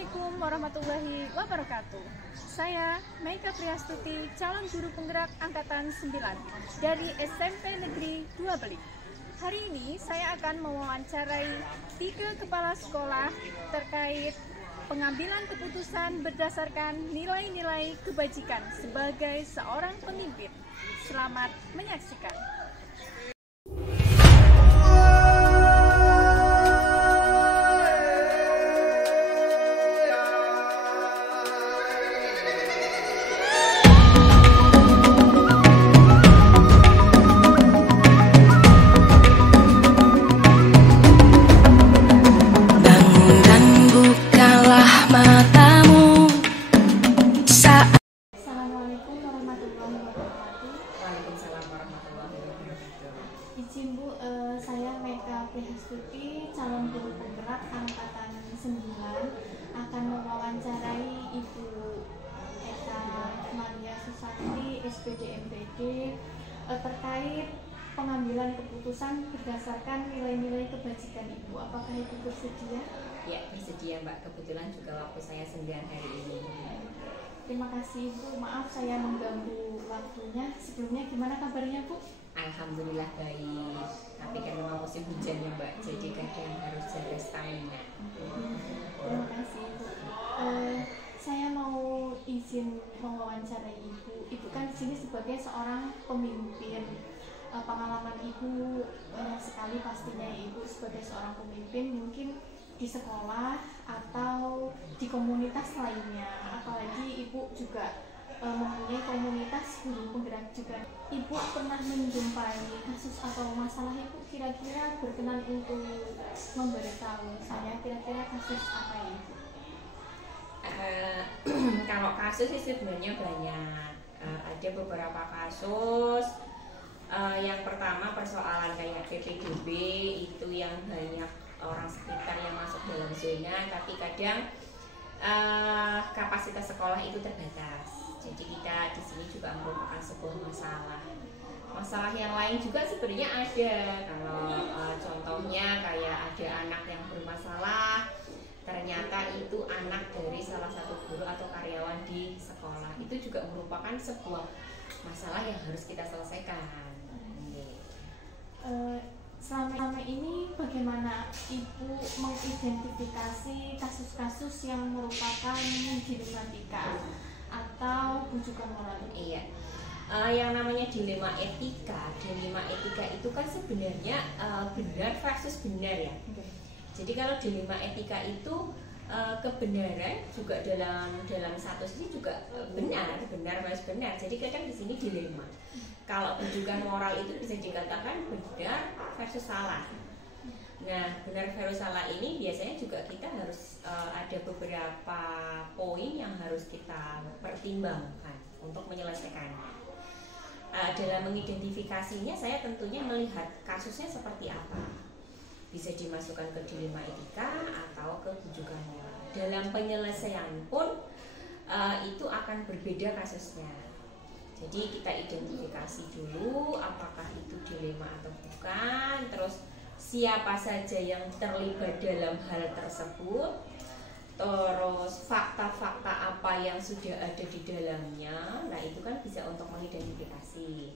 Assalamualaikum warahmatullahi wabarakatuh. Saya Meika Priastuti, calon guru penggerak angkatan 9 dari SMP Negeri 2 Belik. Hari ini saya akan mewawancarai 3 kepala sekolah terkait pengambilan keputusan berdasarkan nilai-nilai kebajikan sebagai seorang pemimpin. Selamat menyaksikan. Izin Bu, saya Meika Priastuti, calon guru penggerak angkatan 9 akan mewawancarai Ibu Eka Maria Susati, SPD MPD, terkait pengambilan keputusan berdasarkan nilai-nilai kebajikan Ibu. Apakah Ibu bersedia? Ya, bersedia Mbak. Kebetulan juga waktu saya senggang hari ini. Terima kasih Ibu, maaf saya mengganggu waktunya. Sebelumnya gimana kabarnya Bu? Alhamdulillah baik. Tapi kan memang musim hujan ya Mbak, jadi kadang harus jaga stamina. Terima kasih Ibu. Saya mau izin mewawancarai Ibu. Ibu kan di sini sebagai seorang pemimpin. Pengalaman Ibu banyak sekali pastinya Ibu sebagai seorang pemimpin, mungkin di sekolah atau di komunitas lainnya. Apalagi Ibu juga mempunyai komunitas guru penggerak juga. Ibu pernah menjumpai kasus atau masalah Ibu kira-kira berkenan untuk memberitahu saya kira-kira kasus apa Ibu? Kalau kasus sih sebenarnya banyak. Ada beberapa kasus. Yang pertama persoalan kayak PPDB itu yang banyak orang sekitar yang masuk dalam zona, tapi kadang kapasitas sekolah itu terbatas. Jadi kita di sini juga merupakan sebuah masalah. Masalah yang lain juga sebenarnya ada. Kalau contohnya kayak ada anak yang bermasalah, ternyata itu anak dari salah satu guru atau karyawan di sekolah. Itu juga merupakan sebuah masalah yang harus kita selesaikan. Selama ini bagaimana Ibu mengidentifikasi kasus-kasus yang merupakan dilematika atau bujukan moral? Iya, yang namanya dilema etika itu kan sebenarnya benar versus benar ya. Jadi kalau dilema etika itu kebenaran juga dalam satu sisi juga benar versus benar. Jadi kadang di sini dilema. Kalau bujukan moral itu bisa dikatakan benar versus salah. Nah, benar versus salah ini biasanya juga kita harus ada beberapa poin yang harus kita pertimbangkan untuk menyelesaikannya. Dalam mengidentifikasinya saya tentunya melihat kasusnya seperti apa. Bisa dimasukkan ke dilema etika atau ke bujukan moral. Dalam penyelesaian pun itu akan berbeda kasusnya. Jadi kita identifikasi dulu apakah itu dilema atau bukan, terus siapa saja yang terlibat dalam hal tersebut, terus fakta-fakta apa yang sudah ada di dalamnya. Nah itu kan bisa untuk mengidentifikasi.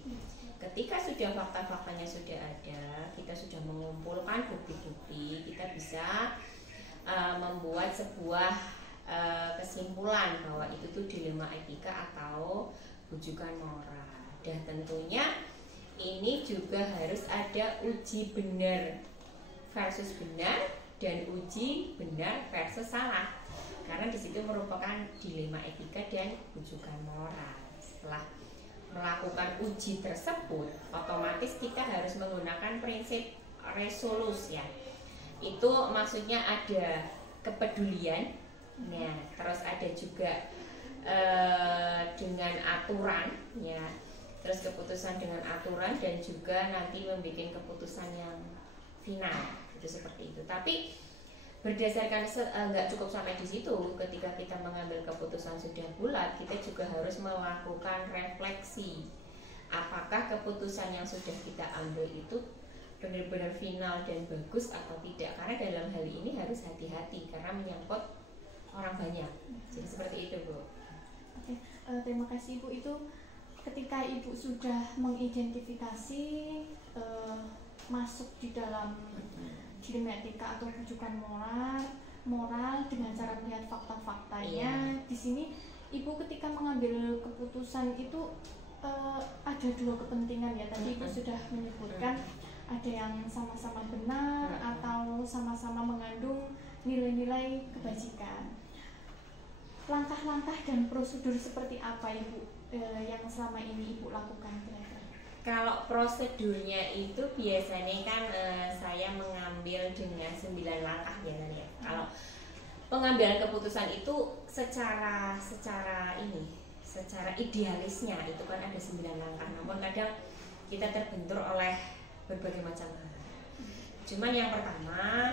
Ketika sudah fakta-faktanya sudah ada, kita sudah mengumpulkan bukti-bukti, kita bisa membuat sebuah kesimpulan bahwa itu tuh dilema etika atau bujukan moral. Dan tentunya ini juga harus ada uji benar versus benar dan uji benar versus salah, karena di situ merupakan dilema etika dan bujukan moral. Setelah melakukan uji tersebut, otomatis kita harus menggunakan prinsip resolusi ya. Itu maksudnya ada kepedulian, nah, terus ada juga dengan aturan ya, terus keputusan dengan aturan, dan juga nanti membuat keputusan yang final itu seperti itu. Tapi berdasarkan nggak cukup sampai di situ. Ketika kita mengambil keputusan sudah bulat, kita juga harus melakukan refleksi apakah keputusan yang sudah kita ambil itu benar-benar final dan bagus atau tidak. Karena dalam hal ini harus hati-hati karena menyangkut orang banyak. Jadi seperti itu, Bu. Oke, terima kasih Ibu. Itu ketika Ibu sudah mengidentifikasi masuk di dalam dilema etika atau rujukan moral dengan cara melihat fakta-faktanya. Di sini Ibu ketika mengambil keputusan itu ada dua kepentingan ya. Tadi Ibu sudah menyebutkan ada yang sama-sama benar atau sama-sama mengandung nilai-nilai kebajikan. Langkah-langkah dan prosedur seperti apa Ibu yang selama ini Ibu lakukan kira-kira? Kalau prosedurnya itu biasanya kan saya mengambil dengan 9 langkah biasanya. Kalau pengambilan keputusan itu secara idealisnya itu kan ada 9 langkah. Namun kadang kita terbentur oleh berbagai macam hal. Cuman yang pertama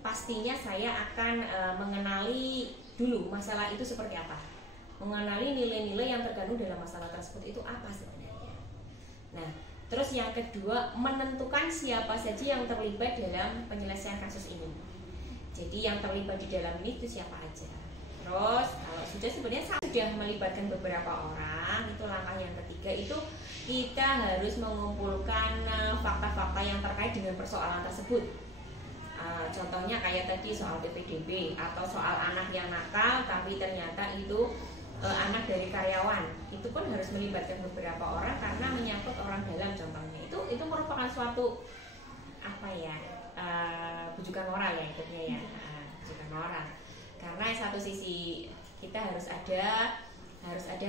pastinya saya akan mengenali dulu masalah itu seperti apa. Mengenali nilai-nilai yang terkandung dalam masalah tersebut itu apa sebenarnya. Nah, terus yang kedua menentukan siapa saja yang terlibat dalam penyelesaian kasus ini. Jadi yang terlibat di dalam ini itu siapa aja. Terus kalau sebenarnya sudah melibatkan beberapa orang, itu langkah yang ketiga itu kita harus mengumpulkan fakta-fakta yang terkait dengan persoalan tersebut. Contohnya kayak tadi soal PPDB atau soal anak yang nakal tapi ternyata itu anak dari karyawan, itu pun harus melibatkan beberapa orang karena menyangkut orang dalam. Contohnya itu merupakan suatu bujukan moral ya ikutnya ya, bujukan moral. Karena satu sisi kita harus ada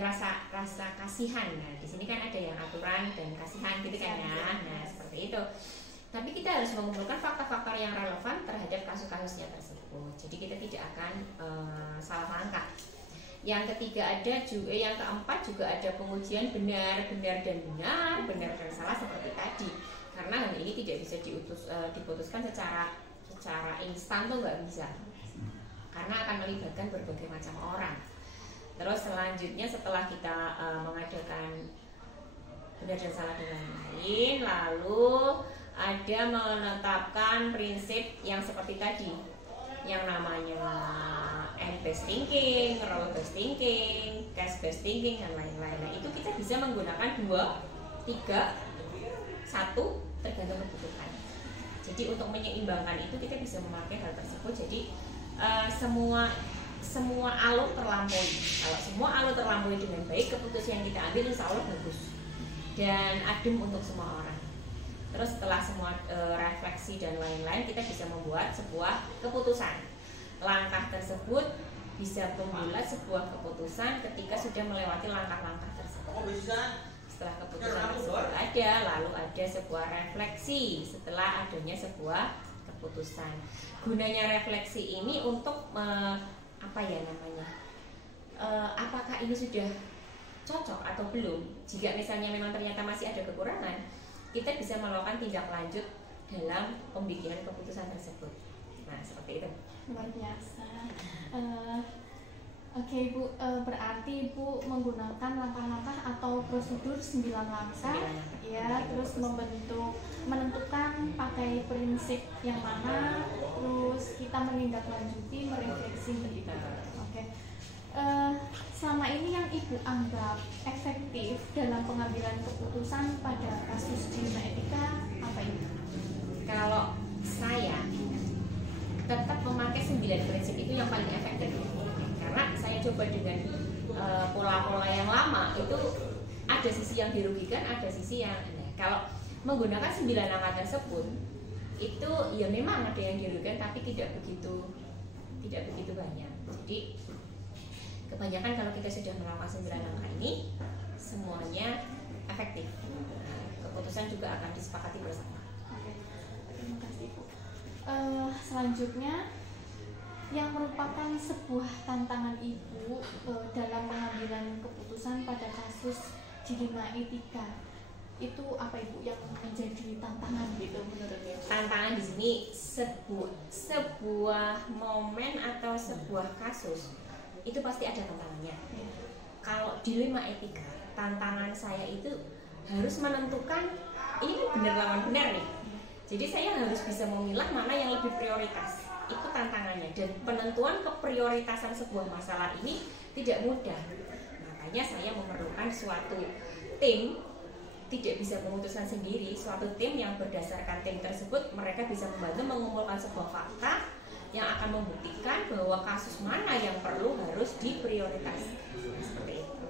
rasa kasihan. Nah, di sini kan ada yang aturan dan kasihan gitu kan ya. Nah, seperti itu. Tapi kita harus mengumpulkan fakta-fakta yang relevan terhadap kasus-kasusnya tersebut. Jadi kita tidak akan salah langkah. Yang ketiga yang keempat juga ada pengujian benar dan salah seperti tadi. Karena hal ini tidak bisa diputuskan secara instan tuh nggak bisa. Karena akan melibatkan berbagai macam orang. Terus selanjutnya setelah kita mengadakan benar dan salah dengan lain, lalu ada menetapkan prinsip yang seperti tadi, yang namanya based thinking, role based thinking, case based thinking dan lain-lain. Nah, itu kita bisa menggunakan 2, 3, 1 tergantung kebutuhan. Jadi untuk menyeimbangkan itu kita bisa memakai hal tersebut. Jadi semua alur terlampaui. Kalau semua alur terlampaui dengan baik, keputusan yang kita ambil insya Allah bagus dan adem untuk semua orang. Terus setelah semua refleksi dan lain-lain, kita bisa membuat sebuah keputusan. Langkah tersebut bisa membuat sebuah keputusan ketika sudah melewati langkah-langkah tersebut. Setelah keputusan tersebut ada, lalu ada sebuah refleksi setelah adanya sebuah keputusan. Gunanya refleksi ini untuk apakah ini sudah cocok atau belum. Jika misalnya memang ternyata masih ada kekurangan, kita bisa melakukan tindak lanjut dalam pembikinan keputusan tersebut. Nah, seperti itu. Luar biasa. Oke Ibu, berarti Ibu menggunakan langkah-langkah atau prosedur 9 langkah ya, terus menentukan pakai prinsip yang mana, terus kita menindaklanjuti, merefleksi begitu. Oke. Selama ini yang Ibu anggap efektif dalam pengambilan keputusan pada kasus dilema etika apa itu? Kalau saya tetap memakai 9 prinsip itu yang paling efektif. Karena saya coba dengan pola-pola yang lama itu ada sisi yang dirugikan, ada sisi yang kalau menggunakan 9 langkah tersebut itu ya memang ada yang dirugikan tapi tidak begitu banyak. Jadi kebanyakan kalau kita sudah melakukan 9 langkah ini semuanya efektif. Keputusan juga akan disepakati bersama. Oke, terima kasih Bu. Selanjutnya yang merupakan sebuah tantangan Ibu dalam pengambilan keputusan pada kasus dilema etika itu apa Ibu yang menjadi tantangan gitu menurut Ibu? Tantangan di sini sebuah momen atau sebuah kasus itu pasti ada tantangannya. Kalau dilema etika, tantangan saya itu harus menentukan ini kan benar lawan benar nih. Jadi saya harus bisa memilah mana yang lebih prioritas. itu tantangannya, dan penentuan keprioritasan sebuah masalah ini tidak mudah. Makanya saya memerlukan suatu tim, tidak bisa memutuskan sendiri, suatu tim yang berdasarkan tim tersebut mereka bisa membantu mengumpulkan sebuah fakta yang akan membuktikan bahwa kasus mana yang perlu harus diprioritaskan. Seperti itu.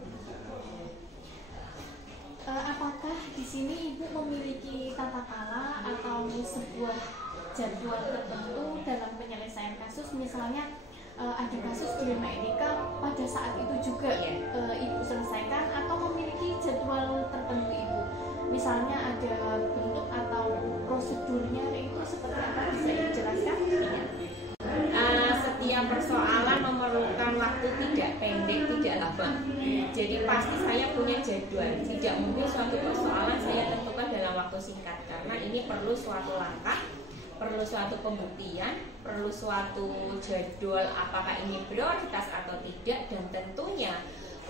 Apakah di sini Ibu memiliki tata cara atau sebuah jadwal tertentu dalam penyelesaian kasus? Misalnya ada kasus dilema etika, pada saat itu juga Ibu selesaikan, atau memiliki jadwal tertentu Ibu? Misalnya ada bentuk atau prosedurnya itu seperti apa, bisa dijelaskan? Setiap persoalan memerlukan waktu tidak pendek, tidak lama. Jadi pasti saya punya jadwal. Tidak mungkin suatu persoalan saya tentukan dalam waktu singkat, karena ini perlu suatu langkah, perlu suatu pembuktian, perlu suatu jadwal apakah ini prioritas atau tidak, dan tentunya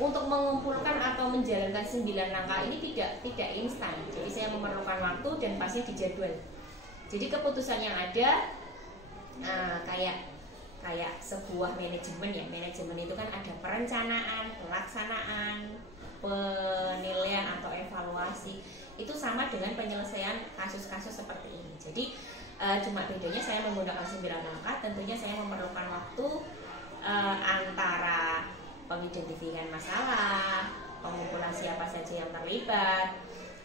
untuk mengumpulkan atau menjalankan 9 langkah ini tidak instan. Jadi saya memerlukan waktu dan pastinya dijadwal. Jadi keputusan yang ada kayak sebuah manajemen ya. Manajemen itu kan ada perencanaan, pelaksanaan, penilaian atau evaluasi. Itu sama dengan penyelesaian kasus-kasus seperti ini. Jadi cuma bedanya saya menggunakan 9 langkah. Tentunya saya memerlukan waktu antara pengidentifikan masalah, pengumpulan siapa saja yang terlibat,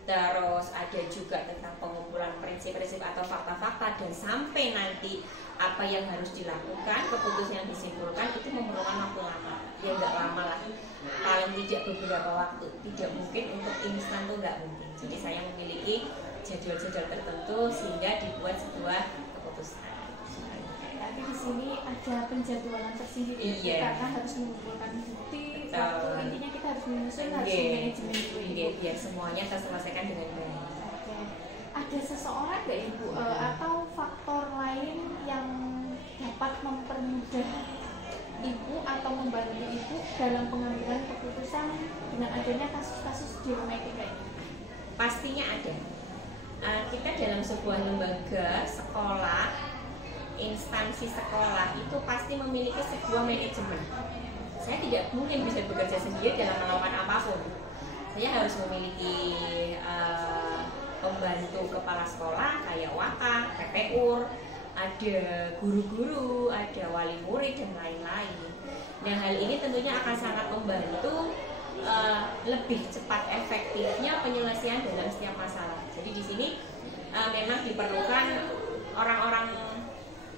terus ada juga tentang pengumpulan prinsip-prinsip atau fakta-fakta, dan sampai nanti apa yang harus dilakukan, keputusan yang disimpulkan, itu memerlukan waktu lama. Ya nggak lama lah, paling tidak beberapa waktu. Tidak mungkin untuk instan, tuh nggak mungkin. Jadi saya memiliki jadwal-jadwal tertentu sehingga dibuat sebuah keputusan. Tapi di sini ada penjadwalan tersendiri, karena harus mengumpulkan bukti, waktu, intinya kita harus menyusun, harus manajemen itu. Biar semuanya terselesaikan dengan baik. Ada seseorang nggak Ibu atau faktor lain yang dapat mempermudah Ibu atau membantu Ibu dalam pengambilan keputusan dengan adanya kasus-kasus dilema etika ini? Pastinya ada. Kita dalam sebuah lembaga, sekolah, instansi sekolah itu pasti memiliki sebuah manajemen. Saya tidak mungkin bisa bekerja sendiri dalam melakukan apapun. Saya harus memiliki pembantu kepala sekolah kayak wakaf, PPUR, ada guru-guru, ada wali murid, dan lain-lain. Nah, hal ini tentunya akan sangat membantu lebih cepat efektifnya penyelesaian dalam setiap masalah. Jadi di sini memang diperlukan orang-orang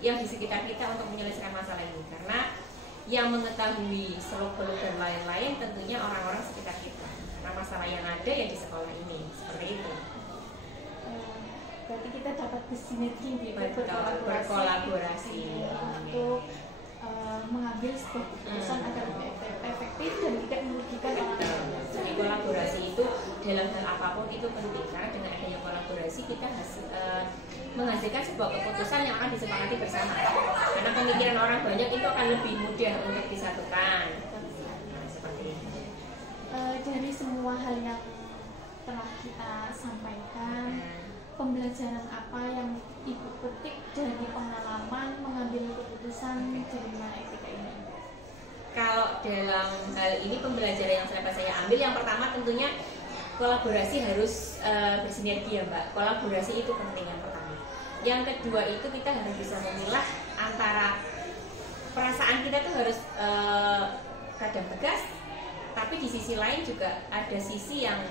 yang di sekitar kita untuk menyelesaikan masalah ini, karena yang mengetahui seluk-beluk dan lain-lain tentunya orang-orang sekitar kita, karena masalah yang ada ya di sekolah ini. Seperti itu. Berarti kita dapat bersinergi, berkolaborasi untuk mengambil sebuah keputusan agar lebih efektif dan tidak merugikan orang lain. Jadi kolaborasi itu dalam hal apapun itu penting, karena dengan adanya kolaborasi kita menghasilkan sebuah keputusan yang akan disepakati bersama. Karena pemikiran orang banyak itu akan lebih mudah untuk disatukan. Seperti itu. Dari semua hal yang telah kita sampaikan, pembelajaran apa yang Ibu petik dari pengalaman mengambil keputusan dilema etika ini? Kalau dalam hal ini pembelajaran yang saya ambil, yang pertama tentunya kolaborasi harus bersinergi ya Mbak. Kolaborasi itu penting yang pertama. Yang kedua itu kita harus bisa memilah antara perasaan kita tuh harus kadang tegas, tapi di sisi lain juga ada sisi yang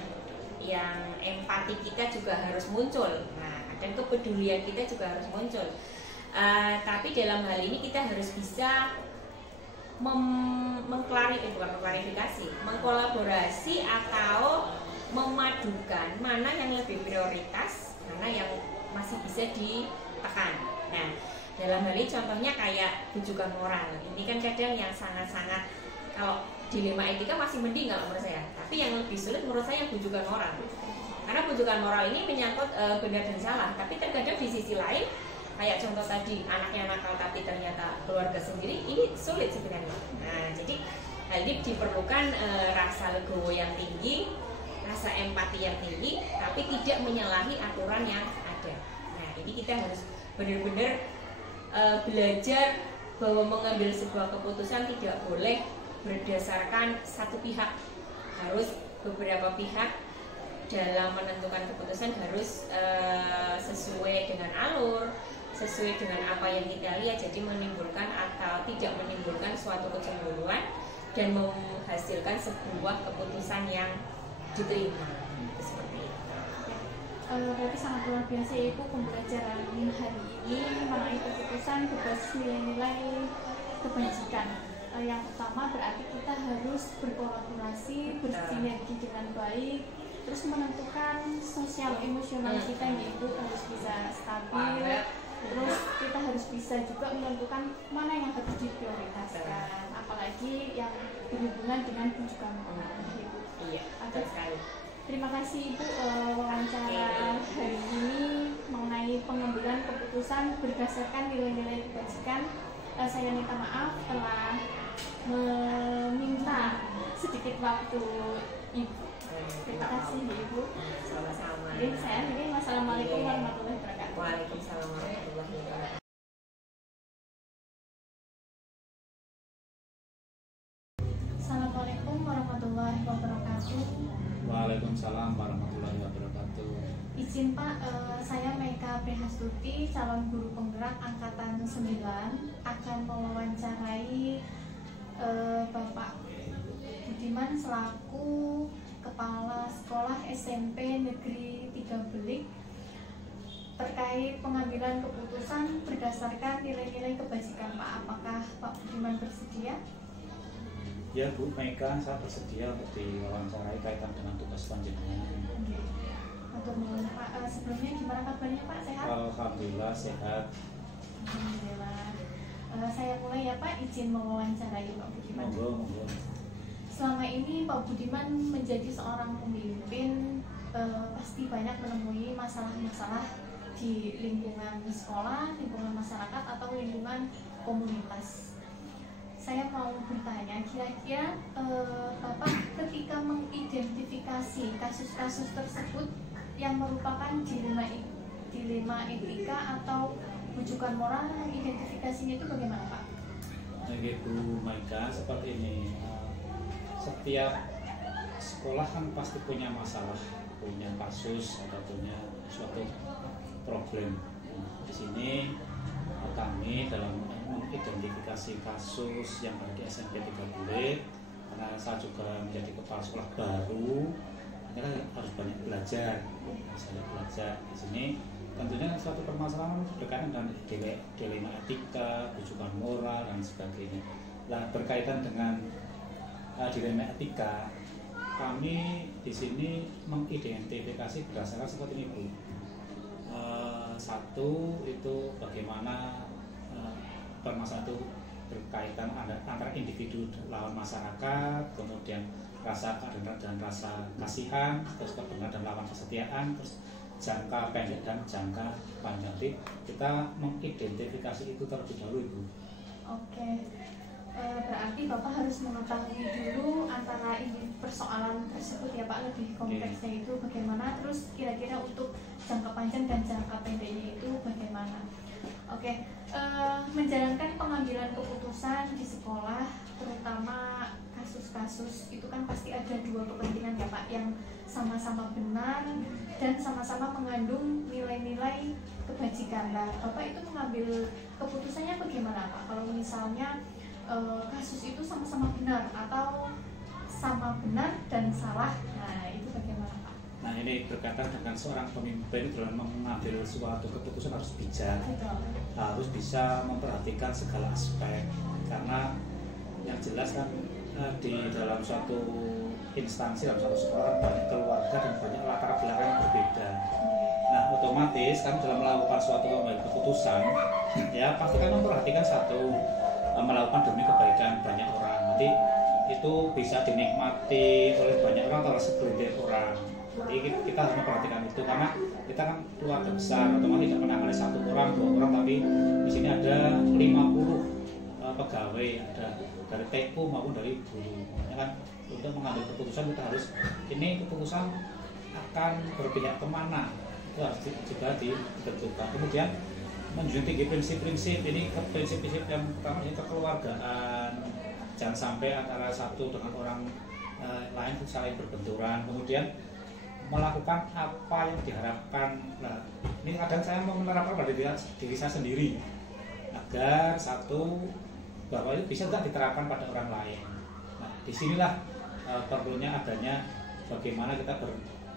empati kita juga harus muncul. Nah, dan kepedulian kita juga harus muncul. Tapi dalam hal ini kita harus bisa mengkolaborasi atau memadukan mana yang lebih prioritas, mana yang masih bisa ditekan. Nah, dalam hal ini contohnya kayak bujukan moral. Ini kan kadang yang sangat-sangat, kalau dilema etika masih mending kalau menurut saya. Tapi yang lebih sulit menurut saya yang bujukan moral. Karena bujukan moral ini menyangkut benar dan salah. Tapi terkadang di sisi lain, kayak contoh tadi, anaknya nakal tapi ternyata keluarga sendiri, ini sulit sebenarnya. Nah, jadi hal ini diperlukan rasa legowo yang tinggi, rasa empati yang tinggi, tapi tidak menyalahi aturan yang ada. Nah, ini kita harus benar-benar belajar bahwa mengambil sebuah keputusan tidak boleh berdasarkan satu pihak, harus beberapa pihak dalam menentukan keputusan harus sesuai dengan alur, sesuai dengan apa yang kita lihat, jadi menimbulkan atau tidak menimbulkan suatu kecemburuan dan menghasilkan sebuah keputusan yang diterima. Seperti itu. Berarti sangat luar biasa ya Ibu pembelajaran hari ini mengenai keputusan berbasis nilai-nilai kebajikan. Yang pertama berarti kita harus berkolaborasi, bersinergi dengan baik, terus menentukan sosial emosional kita ya Ibu harus bisa stabil. Terus kita harus bisa juga menentukan mana yang harus diprioritaskan, apalagi yang berhubungan dengan rujukan moral. Iya, betul sekali. Terima kasih Ibu wawancara hari ini mengenai pengambilan keputusan berdasarkan nilai-nilai kebajikan. Saya minta maaf telah meminta sedikit waktu Ibu. Terima kasih Ibu. Sama-sama. Saya akhiri. Wassalamualaikum warahmatullahi wabarakatuh. Waalaikumsalam warahmatullahi wabarakatuh. Assalamualaikum warahmatullahi wabarakatuh. Waalaikumsalam warahmatullahi wabarakatuh. Izin Pak, saya Meka Prihastuti, calon guru penggerak angkatan 9, akan mewawancarai Bapak Budiman selaku Kepala Sekolah SMP Negeri 3 Belik terkait pengambilan keputusan berdasarkan nilai-nilai kebajikan Pak. Apakah Pak Budiman bersedia? Ya Bu Meka, saya bersedia untuk diwawancarai kaitan dengan tugas panjenengan. Oke. Matur nuwun Pak. Sebelumnya gimana kabarnya Pak? Sehat? Alhamdulillah sehat. Alhamdulillah. Saya mulai ya Pak, izin mewawancarai Pak Budiman. Monggo. Selama ini Pak Budiman menjadi seorang pemimpin, pasti banyak menemui masalah-masalah di lingkungan sekolah, lingkungan masyarakat atau lingkungan komunitas. Saya mau bertanya, kira-kira Bapak ketika mengidentifikasi kasus-kasus tersebut yang merupakan dilema etika atau rujukan moral, identifikasinya itu bagaimana Pak? Oke Bu Meka, seperti ini. Setiap sekolah kan pasti punya masalah, punya kasus atau punya suatu problem. Di sini kami dalam mengidentifikasi kasus yang ada di SMP 3 Belik, karena saya juga menjadi kepala sekolah baru, kita harus banyak belajar. Saya belajar di sini. Tentunya suatu permasalahan berkaitan dengan dilema etika, rujukan moral dan sebagainya. Nah, berkaitan dengan dilema etika, kami di sini mengidentifikasi berdasarkan seperti ini Bu. Satu itu bagaimana permasalahan itu berkaitan antara individu lawan masyarakat, kemudian rasa keadilan dan rasa kasihan, terus kebenaran dan lawan kesetiaan, terus jangka pendek dan jangka panjang. Jadi kita mengidentifikasi itu terlebih dahulu Ibu. Oke. Berarti Bapak harus mengetahui dulu antara ini persoalan tersebut ya Pak, lebih kompleksnya itu bagaimana, terus kira-kira untuk jangka panjang dan jangka pendeknya itu bagaimana. Oke, menjalankan pengambilan keputusan di sekolah, terutama kasus-kasus itu kan pasti ada dua kepentingan ya Pak, yang sama-sama benar dan sama-sama mengandung nilai-nilai kebajikan. Nah, Bapak itu mengambil keputusannya bagaimana Pak? Kalau misalnya kasus itu sama-sama benar atau sama benar dan salah, nah itu bagaimana Pak? Nah ini berkaitan dengan seorang pemimpin dalam mengambil suatu keputusan harus bijak, harus bisa memperhatikan segala aspek, karena yang jelas kan di dalam suatu instansi, dalam suatu sekolah banyak keluarga dan banyak latar belakang yang berbeda. Nah otomatis kan dalam melakukan suatu keputusan ya pasti kan memperhatikan satu, melakukan demi kebaikan banyak orang, nanti itu bisa dinikmati oleh banyak orang atau segelintir orang. Jadi kita harus memperhatikan itu, karena kita kan keluarga besar, otomatis tidak menangani satu orang, dua orang, tapi di sini ada 50 pegawai, ada dari TK maupun dari guru. Makanya kan untuk mengambil keputusan kita harus, ini keputusan akan berpihak kemana, itu harus juga ditentukan. Kemudian menjunjung tinggi prinsip-prinsip. Ini prinsip-prinsip yang pertama ini kekeluargaan, jangan sampai antara satu dengan orang lain saling berbenturan. Kemudian melakukan apa yang diharapkan. Nah, ini kadang saya mau menerapkan pada diri saya sendiri agar satu bahwa itu bisa tidak diterapkan pada orang lain. Nah, disinilah perlunya adanya bagaimana kita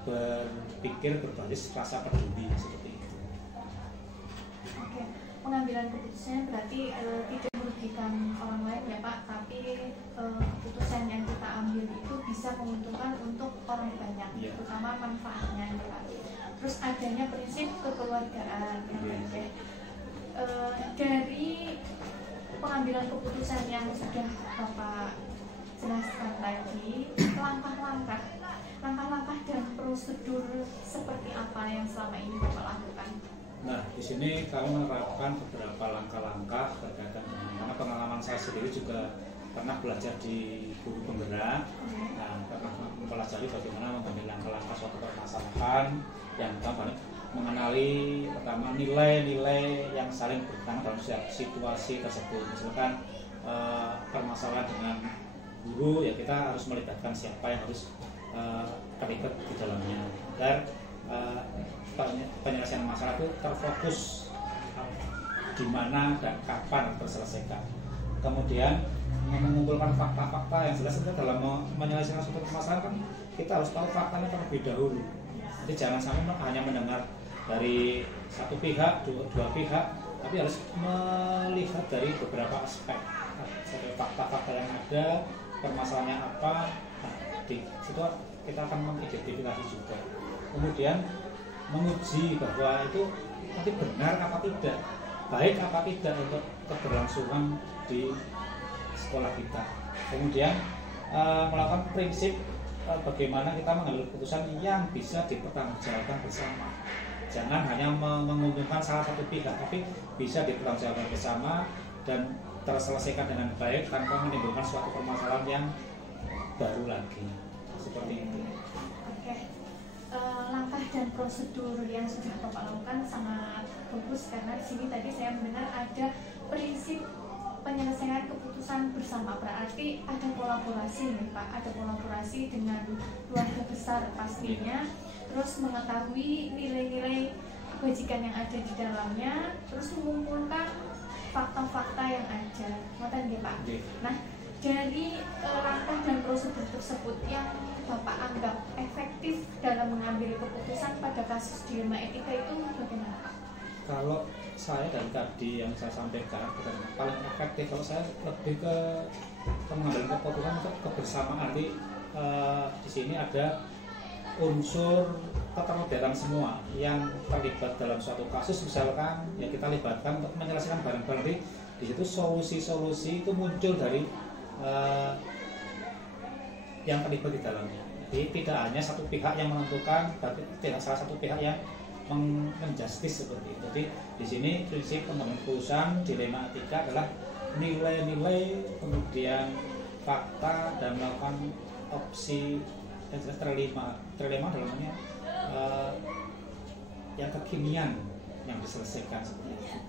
berpikir berbasis rasa peduli seperti itu. Oke, pengambilan keputusannya berarti tidak merugikan orang lain ya Pak, tapi keputusan yang kita ambil itu bisa menguntungkan untuk orang banyak, terutama manfaatnya ya Pak. Terus adanya prinsip kekeluargaan dari pengambilan keputusan yang sudah Bapak jelaskan tadi, langkah-langkah dan prosedur seperti apa yang selama ini Bapak lakukan? Nah, di sini kami menerapkan beberapa langkah-langkah berkaitan dengan, karena pengalaman saya sendiri juga pernah belajar di guru penggerak, pernah mempelajari bagaimana mengambil langkah-langkah suatu permasalahan yang pertama mengenali pertama nilai-nilai yang saling bertentangan dalam situasi tersebut. Misalkan permasalahan dengan guru, ya kita harus melibatkan siapa yang harus terlibat di dalamnya agar penyelesaian masalah itu terfokus di mana dan kapan terselesaikan. Kemudian mengumpulkan fakta-fakta yang jelas dalam menyelesaikan suatu permasalahan kan kita harus tahu faktanya terlebih dahulu. Jadi jangan sampai hanya mendengar dari satu pihak, dua pihak, tapi harus melihat dari beberapa aspek, fakta-fakta yang ada, permasalahannya apa. Nah, di situ kita akan mengidentifikasi juga. Kemudian menguji bahwa itu nanti benar apa tidak, baik apa tidak untuk keberlangsungan di sekolah kita. Kemudian melakukan prinsip bagaimana kita mengambil keputusan yang bisa dipertanggungjawabkan bersama. Jangan hanya menguntungkan salah satu pihak, tapi bisa dipertanggungjawabkan bersama dan terselesaikan dengan baik tanpa menimbulkan suatu permasalahan yang baru lagi. Seperti itu. Oke. Langkah dan prosedur yang sudah Bapak lakukan sangat bagus, karena di sini tadi saya mendengar ada prinsip penyelesaian keputusan bersama, berarti ada kolaborasi nih Pak, ada kolaborasi dengan keluarga besar pastinya, terus mengetahui nilai-nilai kebajikan yang ada di dalamnya, terus mengumpulkan fakta-fakta yang ada, ngoten nggih Pak. Nah, dari langkah dan prosedur tersebut yang Bapak anggap efektif dalam mengambil keputusan pada kasus dilema etika itu bagaimana Pak? Kalau saya dari tadi yang saya sampaikan, paling efektif kalau saya lebih ke pengambilan keputusan untuk kebersamaan. Nanti di sini ada unsur keterlibatan semua yang terlibat dalam suatu kasus, misalkan ya kita libatkan untuk menyelesaikan bareng-bareng. Di situ solusi-solusi itu muncul dari yang terlibat di dalamnya. Jadi tidak hanya satu pihak yang menentukan, tapi tidak salah satu pihak yang menjustis seperti itu. Jadi di sini prinsip pengambilan keputusan dilema etika adalah nilai-nilai, kemudian fakta, dan melakukan opsi yang jelas terlema dalamnya yang kekinian yang diselesaikan seperti itu.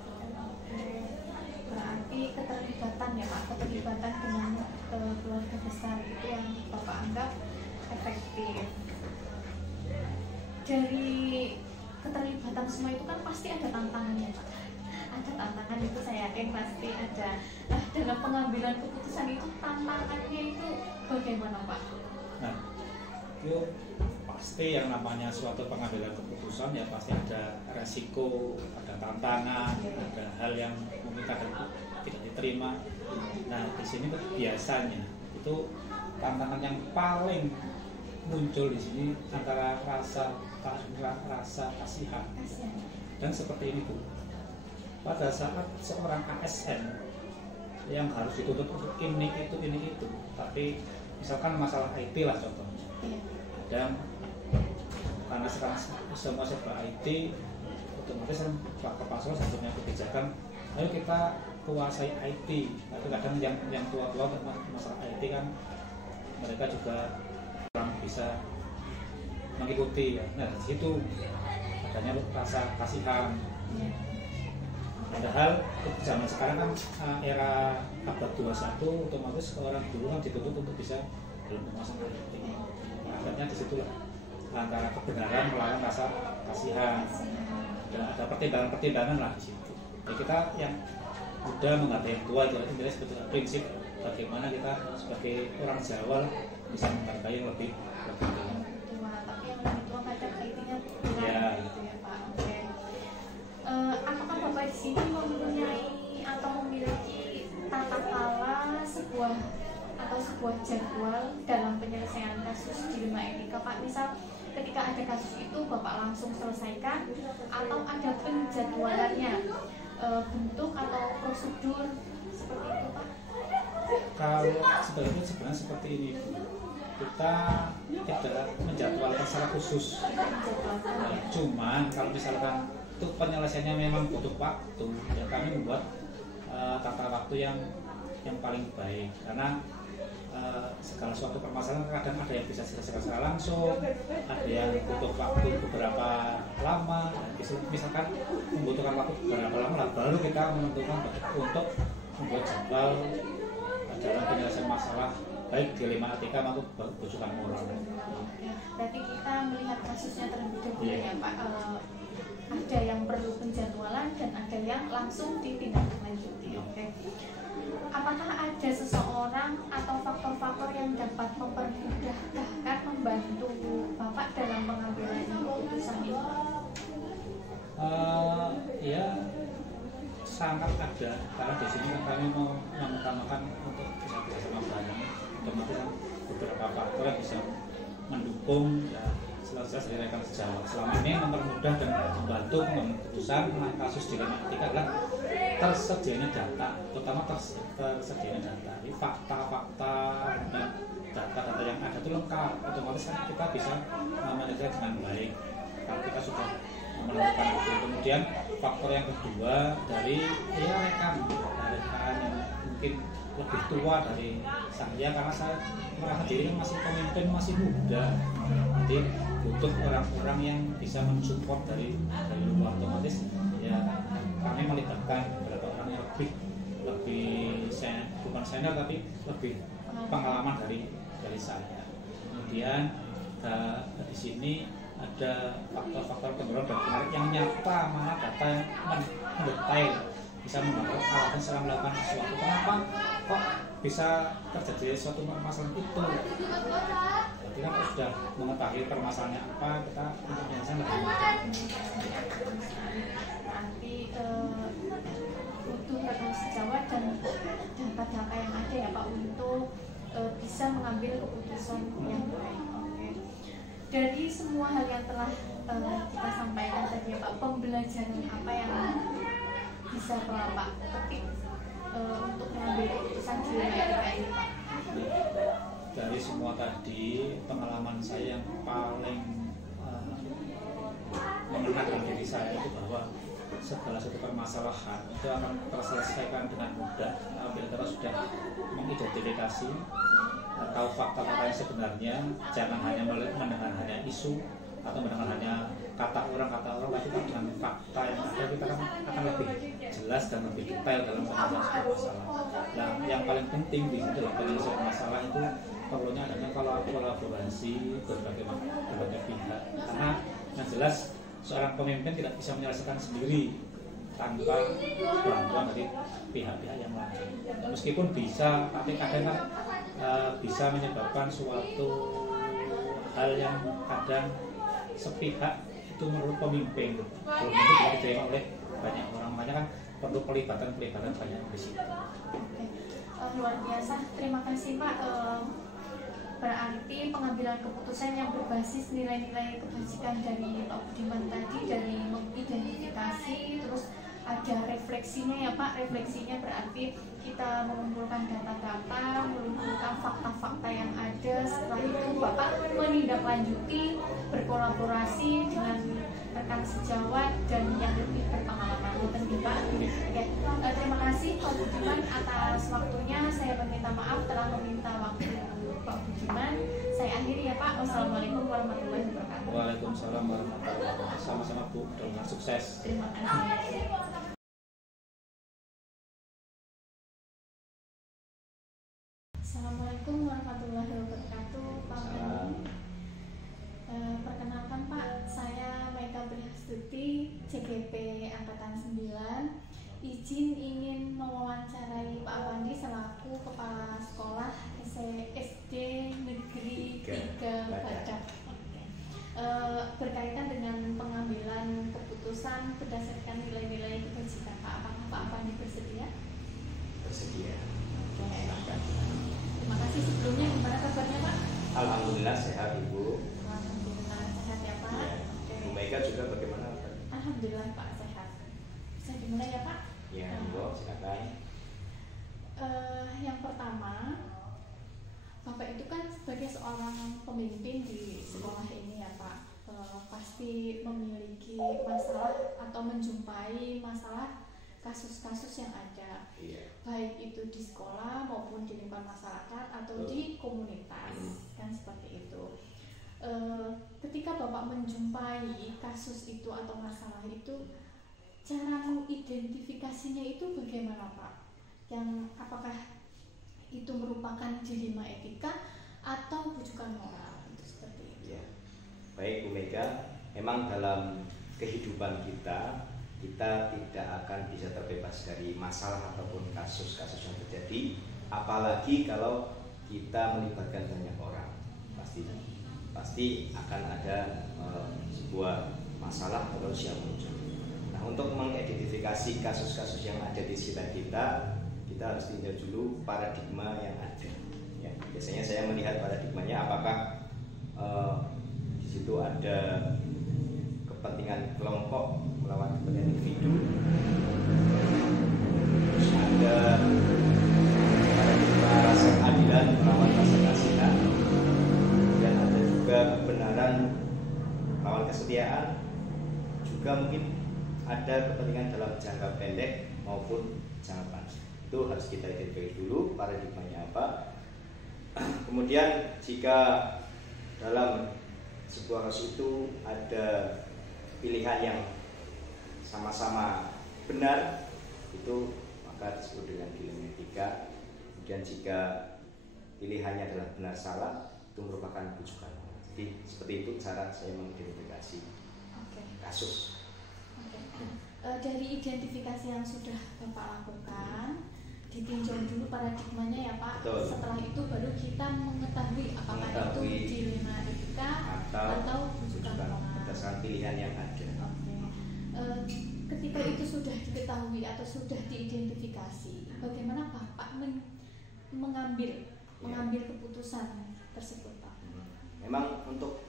Berarti keterlibatan ya Pak, keterlibatan dengan keluarga besar itu yang Bapak anggap efektif. Dari keterlibatan semua itu kan pasti ada tantangannya Pak. Ada tantangan itu, saya yakin pasti ada. Nah, dalam pengambilan keputusan itu tantangannya itu bagaimana Pak? Nah, itu pasti yang namanya suatu pengambilan keputusan ya pasti ada resiko, ada tantangan, ada hal yang mungkin kadang tidak diterima. Nah, di sini biasanya itu tantangan yang paling muncul di sini antara rasa kasihan. Dan seperti ini Bu, pada saat seorang ASN yang harus dituntut untuk ini itu, tapi misalkan masalah IT lah contohnya, dan karena sekarang semua serba IT, otomatis kan Pak Kepala Sekolah sudah punya kebijakan, ayo kita kuasai IT. Tapi kadang yang tua-tua masalah IT kan mereka juga kurang bisa mengikuti ya. Nah, di situ adanya rasa kasihan. Padahal zaman sekarang kan era abad 21 otomatis orang dulu kan dituntut untuk bisa dalam penguasaan politik. Akhirnya disitulah antara kebenaran melawan rasa kasihan. Dan ada pertimbangan-pertimbangan lah di situ. Ya kita yang muda menghargai yang tua itu intinya sebetulnya prinsip bagaimana kita sebagai orang Jawa lah, bisa menghargai yang lebih tua. Tapi yang lebih tua kadang kritiknya berat Ya. gitu ya Pak. Oke. Apakah Bapak di sini mempunyai atau memiliki tata kelola sebuah jadwal dalam penyelesaian kasus dilema etika Pak? Misal ketika ada kasus itu Bapak langsung selesaikan atau ada penjadwalannya, bentuk atau prosedur seperti itu Pak? Kalau sebenarnya seperti ini, kita tidak menjadwalkan secara khusus. Cuman kalau misalkan itu penyelesaiannya memang butuh waktu, ya kami membuat tata waktu yang paling baik, karena segala suatu permasalahan kadang ada yang bisa diselesaikan secara langsung, ada yang butuh waktu beberapa lama. Misalkan membutuhkan waktu beberapa lama, baru kita menentukan untuk membuat jadwal dalam penyelesaian masalah baik dilema etika maupun bujukan moral. Berarti kita melihat kasusnya terlebih dahulu Yeah. ya Pak. Ada yang perlu penjadwalan dan ada yang langsung ditindaklanjuti. Oke. Apakah ada seseorang atau faktor-faktor yang dapat mempermudah bahkan membantu Bapak dalam pengambilan keputusan itu? Ya sangat ada, karena di sini kan kami mau mengutamakan untuk bisa bersama bareng, otomatis kan beberapa faktor yang bisa mendukung ya selesai dari rekan sejawat. Selama ini mempermudah dan membantu mengambil keputusan mengenai kasus dilema etika adalah tersedianya data, terutama tersedianya data. Jadi fakta-fakta dan data-data yang ada itu lengkap, otomatis kan kita bisa meneliti dengan baik kalau kita sudah melakukan itu. Kemudian faktor yang kedua dari rekan yang mungkin lebih tua dari saya, karena saya merasa diri masih pemimpin, masih muda, jadi butuh orang-orang yang bisa mensupport dari luar. Otomatis ya kami melibatkan beberapa orang yang lebih bukan senior tapi lebih pengalaman dari saya. Kemudian di sini ada faktor-faktor pendorong dan penarik yang nyata, mana data yang mendetail, bisa menggambar alasan setelah melakukan sesuatu. Kenapa kok bisa terjadi suatu masalah itu? Berarti kan kita sudah mengetahui permasalahannya apa, kita untuk menyelesaikan lebih mudah. Nanti butuh rekan sejawat dan data-data yang ada ya Pak untuk bisa mengambil keputusan yang baik. Oke. Dari semua hal yang telah kita sampaikan tadi ya Pak, pembelajaran apa yang bisa Bapak petik untuk mengambil keputusan di etika ini Pak? Dari semua tadi, pengalaman saya yang paling mengena dalam diri saya itu bahwa segala satu permasalahan itu akan terselesaikan dengan mudah apabila kita sudah mengidentifikasi, tahu fakta-fakta yang sebenarnya, jangan hanya mendengar hanya isu atau mendengar hanya kata orang, tapi dengan fakta yang ada kita akan lebih jelas dan lebih detail dalam penyelesaian masalah. Nah, yang paling penting di situ dalam penyelesaian masalah itu perlunya adanya kolaborasi berbagai pihak, karena yang jelas seorang pemimpin tidak bisa menyelesaikan sendiri tanpa bantuan dari pihak-pihak yang lain. Meskipun bisa, tapi kadang kan bisa menyebabkan suatu hal yang kadang sepihak itu menurut pemimpin, belum tentu bisa diterima oleh banyak orang. Makanya kan perlu pelibatan banyak di situ. Luar biasa, terima kasih Pak. Berarti pengambilan keputusan yang berbasis nilai-nilai kebajikan dari Pak Budiman tadi, dari mengidentifikasi, terus ada refleksinya ya Pak. Refleksinya berarti kita mengumpulkan data-data, mengumpulkan fakta-fakta yang ada. Setelah itu Bapak menindaklanjuti, berkolaborasi dengan rekan sejawat dan yang lebih berpengalaman. Betul Pak. Oke. Terima kasih Pak Budiman atas waktunya. Saya meminta maaf telah meminta waktu Pak Budiman. Saya akhiri ya Pak. Wassalamualaikum warahmatullahi wabarakatuh. Waalaikumsalam warahmatullahi wabarakatuh. Sama-sama Bu, dengan sukses. Terima kasih. Assalamualaikum warahmatullahi wabarakatuh, Pak Mani. Perkenalkan Pak, saya Maika Priastuti, CGP Angkatan 9. Izin ingin mewawancarai Pak Pandi selaku Kepala Sekolah SD Negeri 3 Badak. Berkaitan dengan pengambilan keputusan berdasarkan nilai-nilai kebajikan Pak. Apakah Pak Pandi bersedia? Bersedia. Oke. Silakan. Terima kasih sebelumnya. Gimana kabarnya Pak? Alhamdulillah sehat Ibu. Alhamdulillah sehat ya Pak. Ya. Oke. Bu Mega juga bagaimana? Alhamdulillah Pak sehat. Bisa dimulai ya Pak? Ya, Ibu, silakan. Yang pertama, Bapak itu kan sebagai seorang pemimpin di sekolah ini ya Pak, pasti memiliki masalah atau menjumpai masalah kasus-kasus yang ada, baik itu di sekolah maupun di lingkungan masyarakat atau di komunitas, kan seperti itu. Ketika Bapak menjumpai kasus itu atau masalah itu, cara mengidentifikasinya itu bagaimana Pak? Yang apakah itu merupakan dilema etika atau rujukan moral, itu seperti itu. Ya. Baik Bu Mega, memang dalam kehidupan kita tidak akan bisa terbebas dari masalah ataupun kasus-kasus yang terjadi, apalagi kalau kita melibatkan banyak orang. Pasti akan ada sebuah masalah atau yang muncul. Nah, untuk mengidentifikasi kasus-kasus yang ada di sekitar kita harus tinjau dulu paradigma yang ada. Ya, biasanya saya melihat paradigmanya apakah di situ ada kepentingan kelompok melawan kepentingan individu, terus ada paradigma rasa keadilan melawan rasa kasihan, dan ada juga kebenaran melawan kesetiaan, juga mungkin ada kepentingan dalam jangka pendek maupun jangka panjang. Itu harus kita identifikasi dulu paradigmanya apa. Kemudian jika dalam sebuah kasus itu ada pilihan yang sama-sama benar, itu maka disebut dengan dilema etika. Kemudian jika pilihannya adalah benar salah, itu merupakan rujukan. Jadi seperti itu cara saya mengidentifikasi kasus. Dari identifikasi yang sudah Bapak lakukan, ditinjau dulu paradigmanya ya Pak. Betul. Setelah itu baru kita mengetahui apakah itu dilema etika atau rujukan moral berdasarkan pilihan yang ada. Ketika itu sudah diketahui atau sudah diidentifikasi, bagaimana Bapak mengambil keputusan tersebut Pak? Memang untuk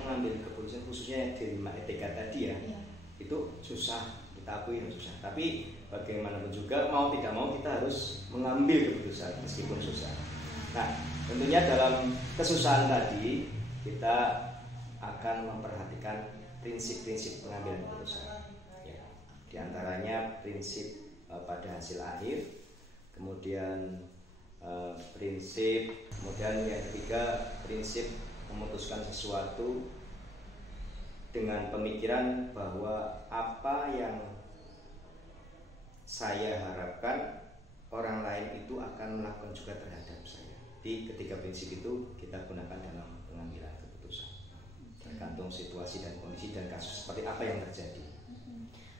mengambil keputusan khususnya dilema etika tadi ya. Itu susah, kita akui yang susah. Tapi bagaimanapun juga mau tidak mau kita harus mengambil keputusan meskipun susah. Nah, tentunya dalam kesusahan tadi kita akan memperhatikan prinsip-prinsip pengambilan keputusan. Ya, di antaranya prinsip pada hasil akhir, kemudian kemudian yang ketiga prinsip memutuskan sesuatu dengan pemikiran bahwa apa yang saya harapkan orang lain itu akan melakukan juga terhadap saya. Di ketiga prinsip itu kita gunakan dalam pengambilan keputusan, tergantung situasi dan kondisi dan kasus seperti apa yang terjadi.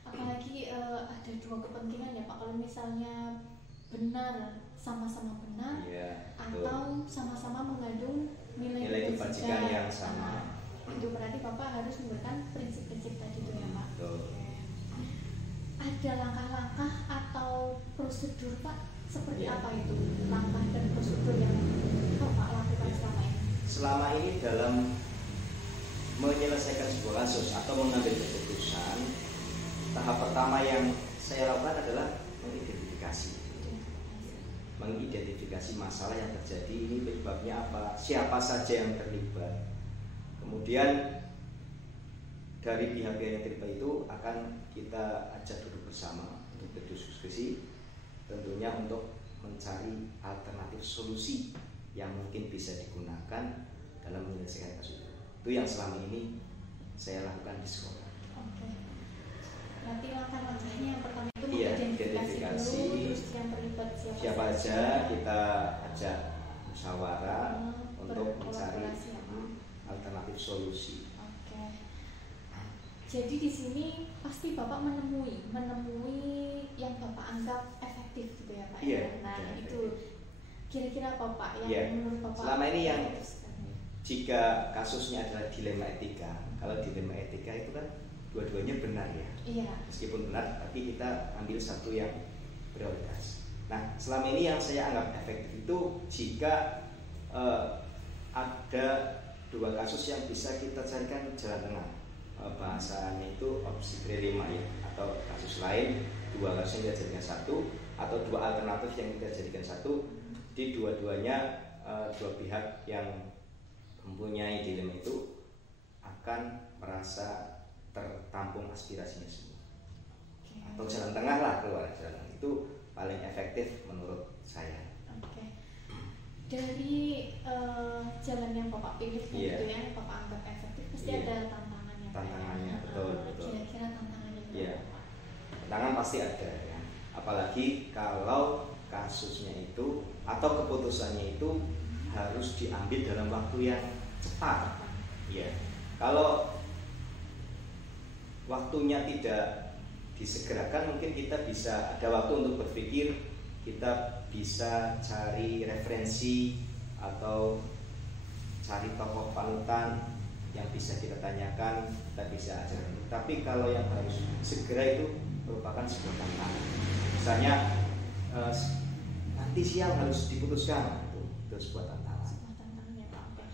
Apalagi ada dua kepentingan ya Pak, kalau misalnya benar, sama-sama benar, ya, atau sama-sama mengandung nilai kebajikan yang sama. Itu berarti Bapak harus memberikan prinsip-prinsip tadi itu ya Pak. Ada langkah-langkah atau prosedur Pak? Seperti apa itu langkah dan prosedur yang Bapak lakukan selama ini? Selama ini dalam menyelesaikan sebuah kasus atau mengambil keputusan, tahap pertama yang saya lakukan adalah mengidentifikasi masalah yang terjadi, ini penyebabnya apa, siapa saja yang terlibat. Kemudian dari pihak-pihak yang terlibat itu akan kita ajak duduk bersama untuk berdiskusi, tentunya untuk mencari alternatif solusi yang mungkin bisa digunakan dalam menyelesaikan kasus itu. Itu yang selama ini saya lakukan di sekolah. Oke. Berarti langkah-langkahnya yang pertama itu Iya, identifikasi dulu, terus yang terlibat siapa aja kita ajak musyawarah untuk mencari berkolaborasi, ya. alternatif solusi. Oke. Jadi di sini pasti Bapak menemui yang Bapak anggap efektif gitu ya Pak. Iya. Nah Ya, itu kira-kira apa Pak yang Iya. menurut Bapak Selama ini yang efektif sekali? jika kasusnya adalah dilema etika, kalau dilema etika itu kan dua-duanya benar ya. Iya. Meskipun benar, tapi kita ambil satu yang prioritas. Nah, selama ini yang saya anggap efektif itu jika ada dua kasus yang bisa kita carikan jalan tengah. Bahasanya itu opsi dilema ya, atau kasus lain dua kasus yang kita jadikan satu, atau dua alternatif yang kita jadikan satu. Di dua-duanya dua pihak yang mempunyai dilema itu akan merasa tertampung aspirasinya semua. Atau jalan tengah lah, keluar jalan itu paling efektif menurut saya. Oke. Dari jalan yang Bapak pilih gitu ya, yang Bapak anggap efektif, pasti ada tantangannya. Tantangannya, betul. Kira-kira tantangannya Iya. apa? Tantangan pasti ada ya. Apalagi kalau kasusnya itu atau keputusannya itu harus diambil dalam waktu yang cepat. Iya. Kalau waktunya tidak disegerakan, mungkin kita bisa ada waktu untuk berpikir, kita bisa cari referensi atau cari tokoh panutan yang bisa kita tanyakan, kita bisa ajarkan. Tapi kalau yang harus segera itu merupakan sebuah tantangan. Misalnya nanti siang harus diputuskan, itu sebuah tantangan. Sebuah tantangan ya Pak. Oke.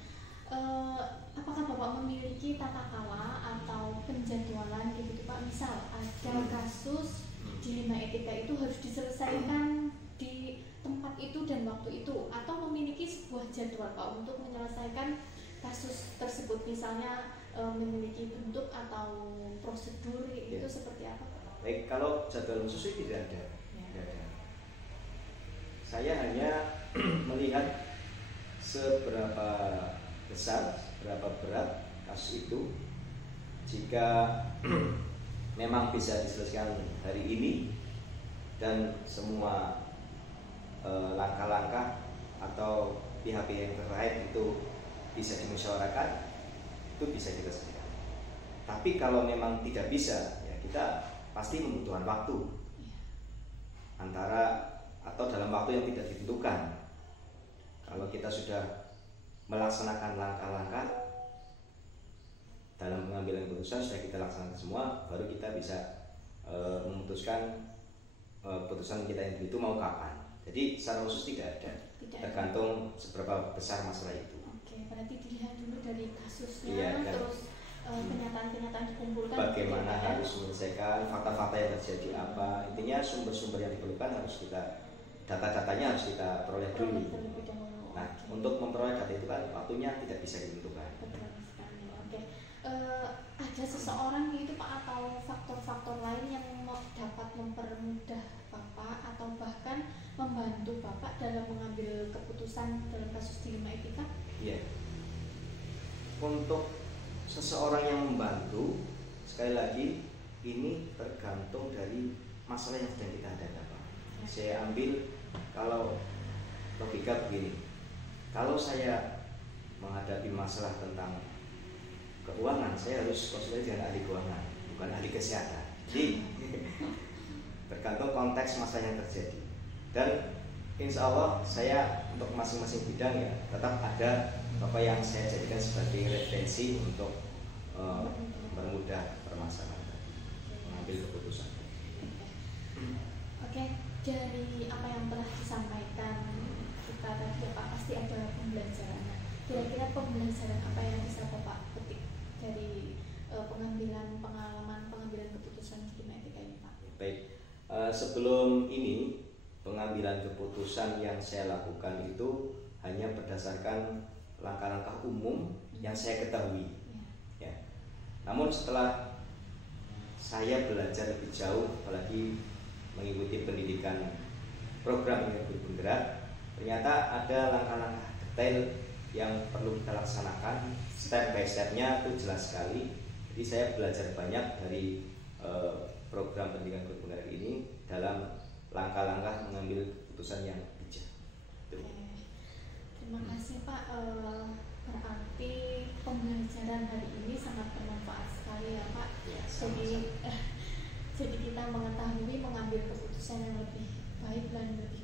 Apakah Bapak memiliki tata kelola atau penjadwalan gitu Pak? Misal ada kasus dilema etika itu harus diselesaikan di tempat itu dan waktu itu, atau memiliki sebuah jadwal Pak untuk menyelesaikan kasus tersebut, misalnya memiliki bentuk atau prosedur itu seperti apa Pak? Baik, kalau jadwal khusus itu tidak ada. Tidak ada. Saya hanya melihat seberapa besar, seberapa berat kasus itu. Jika memang bisa diselesaikan hari ini dan semua langkah-langkah atau pihak-pihak yang terkait itu bisa dimusyawarahkan, itu bisa kita selesaikan. Tapi kalau memang tidak bisa, ya kita pasti membutuhkan waktu antara atau dalam waktu yang tidak ditentukan. Kalau kita sudah melaksanakan langkah-langkah dalam pengambilan keputusan, sudah kita laksanakan semua, baru kita bisa memutuskan putusan kita yang itu mau kapan. Jadi secara khusus tidak ada, tergantung seberapa besar masalah itu. Oke, berarti dilihat dulu dari kasusnya, Iya, terus kenyataan-kenyataan dikumpulkan. Bagaimana harus menyelesaikan, fakta-fakta yang terjadi apa, intinya sumber-sumber yang diperlukan harus kita, data-datanya harus kita peroleh dulu. Terlebih dahulu. Nah, untuk memperoleh data itu kan waktunya tidak bisa ditentukan. Betul sekali. Oke. Ada seseorang gitu Pak atau faktor-faktor lain yang dapat mempermudah Bapak atau bahkan membantu Bapak dalam mengambil keputusan dalam kasus dilema etika? Iya. Untuk seseorang yang membantu, sekali lagi ini tergantung dari masalah yang sedang kita hadapi. Saya ambil kalau logika begini, kalau saya menghadapi masalah tentang keuangan, saya harus konsultasi dengan ahli keuangan, bukan ahli kesehatan. Jadi tergantung konteks masalah yang terjadi. Dan insya Allah saya untuk masing-masing bidang ya tetap ada apa yang saya jadikan sebagai referensi untuk mempermudah permasalahan tadi, mengambil keputusan. Oke, dari apa yang telah disampaikan kita tadi Pak, pasti ada pembelajaran. Kira-kira pembelajaran apa yang bisa Bapak petik dari pengambilan keputusan dilema etika ini Pak? Baik, sebelum ini pengambilan keputusan yang saya lakukan itu hanya berdasarkan langkah-langkah umum yang saya ketahui. Ya. Namun setelah saya belajar lebih jauh, apalagi mengikuti pendidikan program yang bergerak, ternyata ada langkah-langkah detail yang perlu kita laksanakan, step by stepnya itu jelas sekali. Jadi saya belajar banyak dari program pendidikan guru penggerak ini dalam langkah-langkah mengambil keputusan yang bijak. Terima kasih Pak. Berarti pembelajaran hari ini sangat bermanfaat sekali ya Pak. Ya, jadi kita mengetahui mengambil keputusan yang lebih baik dan lebih